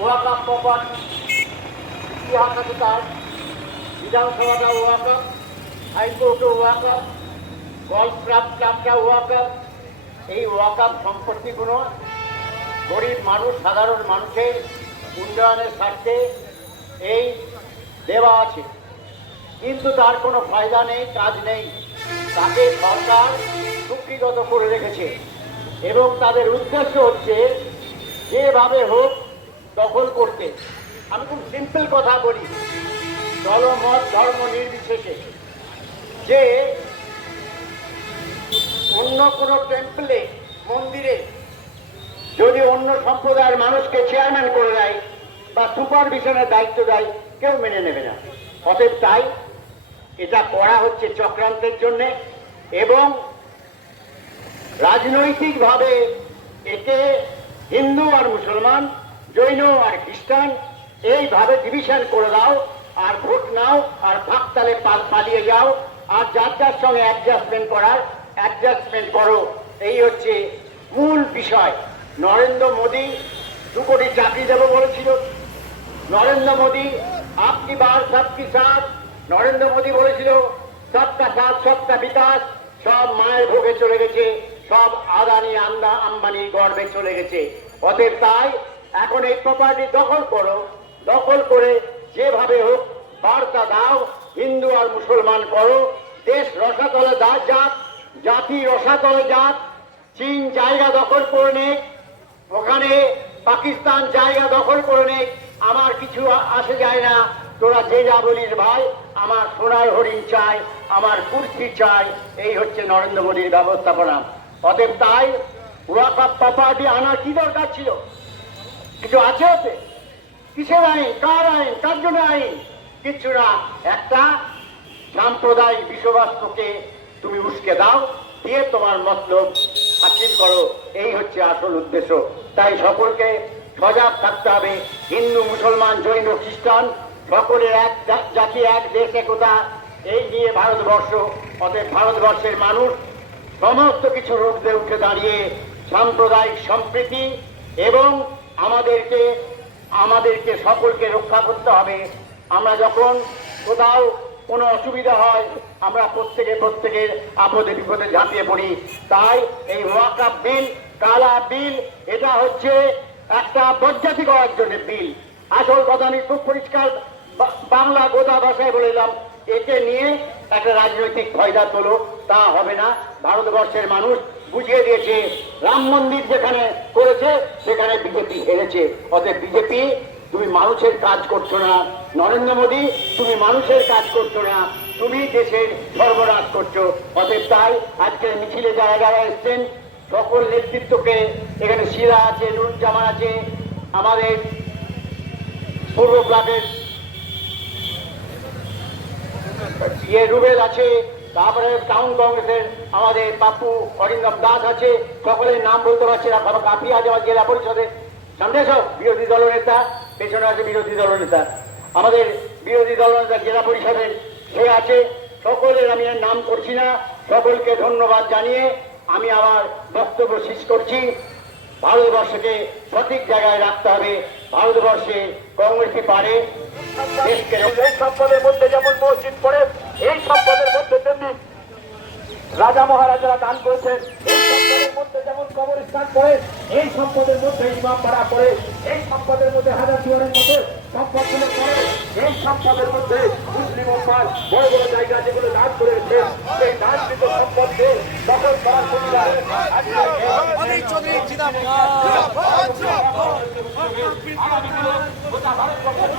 ওয়াকাপ প্রপার ইতিহাস আছে তার বিধানসভাটা ওয়াকাপ হাইকোর্টও ওয়াকাপ গল্ফ ক্লাব ক্লাবটা ওয়াকাপ এই ওয়াকাপ সম্পত্তিগুলো গরিব মানুষ, সাধারণ মানুষের উন্নয়নের স্বার্থে এই দেওয়া আছে। কিন্তু তার কোনো ফায়দা নেই, কাজ নেই। তাকে সরকার চুক্তিগত করে রেখেছে। এবং তাদের উদ্দেশ্য হচ্ছে, যেভাবে হোক দখল করতে। আমি খুব সিম্পল কথা বলি। দলমত ধর্ম নির্বিশেষে। যে অন্য কোনো টেম্পলে মন্দিরে যদি অন্য সম্প্রদায়ের মানুষকে চেয়ারম্যান করে দেয় বা সুপারভিশনের দায়িত্ব দেয়, কেউ মেনে নেবে না। অতএব তাই এটা করা হচ্ছে চক্রান্তের জন্য এবং রাজনৈতিকভাবে একে হিন্দু আর মুসলমান জৈন আর খ্রিস্টান, এইভাবে ডিভিশন করে দাও, আর ভোট নাও, আর ভাগতালে পালিয়ে যাও, আর যার যার সঙ্গে অ্যাডজাস্টমেন্ট করার অ্যাডজাস্টমেন্ট করো। এই হচ্ছে মূল বিষয়। নরেন্দ্র মোদী দু কোটি চাকরি দেবো বলেছিল। নরেন্দ্র মোদী আপকি বার সবকি সাথ। নরেন্দ্র মোদী বলেছিল, সবকা সাথ, সবকা বিকাশ, সব মায়ের ভোগে চলে গেছে, সব আদানি আন্দা আম্বানি গর্বে চলে গেছে। অতএব তাই এখন এই প্রপার্টি দখল করো। দখল করে যেভাবে হোক বার্তা দাও, হিন্দু আর মুসলমান করো। দেশ রসাতলে দা যাক, জাতি রসাতলে যাক, চীন জায়গা দখল করে নিক, ওখানে পাকিস্তান জায়গা দখল করে নেই আমার কিছু আসে যায় না। তোরা যে যা বলিস ভাই, আমার সোনার হরিণ চাই, আমার কুর্তি চাই, এই হচ্ছে নরেন্দ্র মোদীর ব্যবস্থাপনা। অতএব তাই ওয়াকাপ প্রপার্টি আনার কি দরকার ছিল? কিছু আছে ওতে কিসের আইন? কার আইন? কার জন্য আইন? কিচ্ছু না। একটা সাম্প্রদায়িক বিষবাস্তুকে তুমি উস্কে দাও, দিয়ে তোমার মতলব হাসিল করো। এই হচ্ছে আসল উদ্দেশ্য। তাই সকলকে সজাগ থাকতে হবে। হিন্দু, মুসলমান, জৈন, খ্রিস্টান, সকলের এক জাতি, এক দেশ, একতা, এই নিয়ে ভারতবর্ষ, অতএব ভারতবর্ষের মানুষ সমস্ত কিছু রুখতে উঠে দাঁড়িয়ে সাম্প্রদায়িক সম্প্রীতি এবং আমাদেরকে আমাদেরকে সকলকে রক্ষা করতে হবে। আমরা যখন কোথাও কোনো অসুবিধা হয়, আমরা প্রত্যেকে প্রত্যেকের আপদে বিপদে ঝাঁপিয়ে পড়ি। তাই এই ওয়াকাপ বিল, কালা বিল, এটা হচ্ছে একটা বজ্জাতি করার জন্য বিল। আসল কথা আমি খুব পরিষ্কার বাংলা গোদা ভাষায় বলেলাম একে নিয়ে একটা রাজনৈতিক ফয়দা তোলো তা হবে না। ভারতবর্ষের মানুষ বুঝিয়ে দিয়েছে। রাম মন্দির যেখানে করেছে, সেখানে বিজেপি হেরেছে। অতএব বিজেপি, তুমি মানুষের কাজ করছ না। নরেন্দ্র মোদী, তুমি মানুষের কাজ করছ না। তুমি দেশের সর্বনাশ করছ। অতএব তাই আজকের মিছিলে যারা যারা এসছেন, সকল নেতৃত্বকে, এখানে শিরা আছে, নুরুজ্জামান আছে, আমাদের পূর্ব ব্লকের ইয়ে রুবেল আছে তারপরে টাউন কংগ্রেসের আমাদের পাপ্পু অরিন্দম দাস আছে সকলের নাম বলতে পারছি না বাবা কাফি আছে আমার জেলা পরিষদে সামনে সব বিরোধী দলনেতা পেছনে আছে বিরোধী দলনেতা আমাদের বিরোধী দলনেতা জেলা পরিষদের সে আছে, সকলের আমি নাম করছি না, সকলকে ধন্যবাদ জানিয়ে আমি আমার বক্তব্য শেষ করছি। ভারতবর্ষকে সঠিক জায়গায় রাখতে হবে, ভারতবর্ষে কংগ্রেসই পারে। দেশকে সম্পদের মধ্যে যেমন মসজিদ পড়ে এই সম্পদের মধ্যে তেমনি রাজা মহারাজারা দান করেছেন। এই সম্পদের মধ্যে যেমন কবরস্থান পড়ে এই সম্পদের মধ্যে ইমাম পাড়া পড়ে এই সম্পদের মধ্যে হাজার দুয়ারের মধ্যে সম্পদগুলো পড়ে এই সম্পদের মধ্যে মুসলিম উম্মার বড় বড় জায়গা যেগুলো দান করেছে সেই দানকৃত সম্পদকে দখল করার পরিবার ভারতবর্ষ